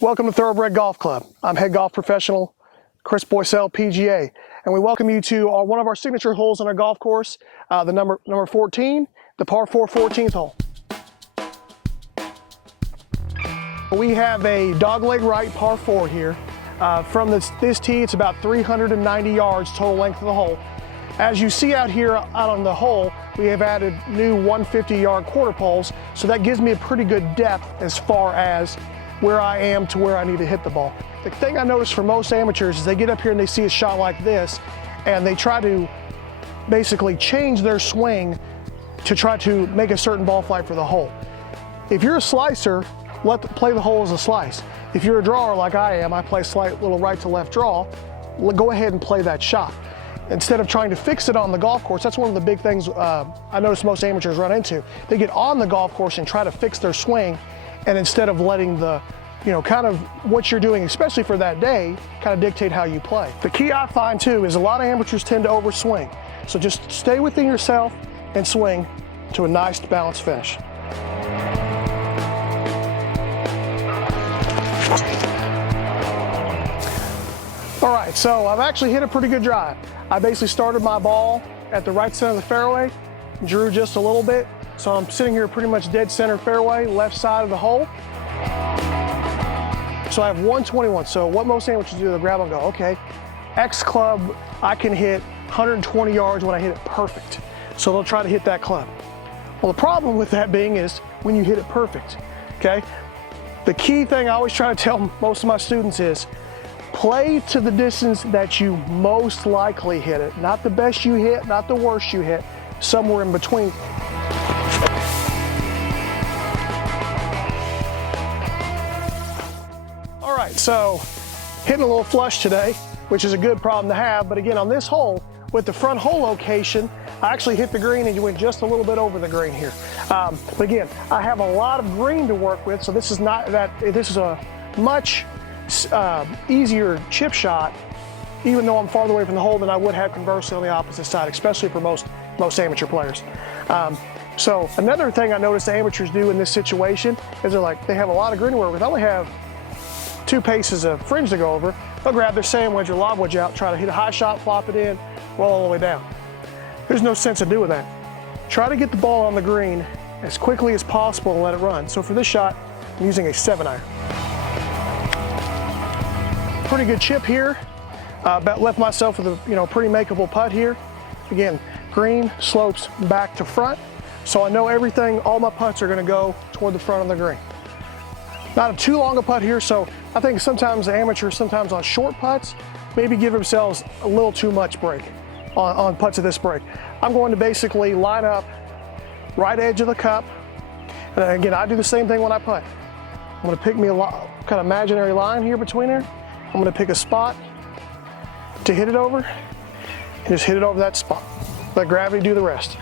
Welcome to Thoroughbred Golf Club. I'm head golf professional Chris Boysel, PGA, and we welcome you to one of our signature holes on our golf course, the number 14, the par 4 14th hole. We have a dogleg right par 4 here. From this tee, it's about 390 yards total length of the hole. As you see out here out on the hole, we have added new 150-yard quarter poles, so that gives me a pretty good depth as far as where I am to where I need to hit the ball. The thing I notice for most amateurs is they get up here and they see a shot like this, and they try to basically change their swing to try to make a certain ball flight for the hole. If you're a slicer, play the hole as a slice. If you're a drawer like I am, I play slight little right to left draw, go ahead and play that shot. Instead of trying to fix it on the golf course, that's one of the big things I notice most amateurs run into. They get on the golf course and try to fix their swing, and instead of letting the, kind of what you're doing, especially for that day, kind of dictate how you play. The key I find too is a lot of amateurs tend to overswing. So just stay within yourself and swing to a nice balanced finish. All right, so I've actually hit a pretty good drive. I basically started my ball at the right center of the fairway, drew just a little bit, so I'm sitting here pretty much dead center fairway, left side of the hole. So I have 121, so what most amateurs do, they'll grab and go, okay, X club, I can hit 120 yards when I hit it perfect. So they'll try to hit that club. Well, the problem with that being is when you hit it perfect, okay? The key thing I always try to tell most of my students is, play to the distance that you most likely hit it. Not the best you hit, not the worst you hit, somewhere in between. All right, so hitting a little flush today, which is a good problem to have, but again, on this hole, with the front hole location, I actually hit the green and you went just a little bit over the green here. But again, I have a lot of green to work with, so this is a much easier chip shot, even though I'm farther away from the hole than I would have conversely on the opposite side, especially for most amateur players. So another thing I notice the amateurs do in this situation is they have a lot of green to work with. I only have 2 paces of fringe to go over. They'll grab their sand wedge or lob wedge out, try to hit a high shot, flop it in, roll all the way down. There's no sense in doing that. Try to get the ball on the green as quickly as possible and let it run. So for this shot, I'm using a 7-iron. Pretty good chip here. About left myself with a pretty makeable putt here. Again, green slopes back to front, so I know all my putts are going to go toward the front of the green. Not too long a putt here, so I think sometimes the amateurs, on short putts, maybe give themselves a little too much break on putts of this break. I'm going to basically line up right edge of the cup, and again, I do the same thing when I putt. I'm going to pick me a kind of imaginary line here between there. I'm going to pick a spot to hit it over and just hit it over that spot. Let gravity do the rest.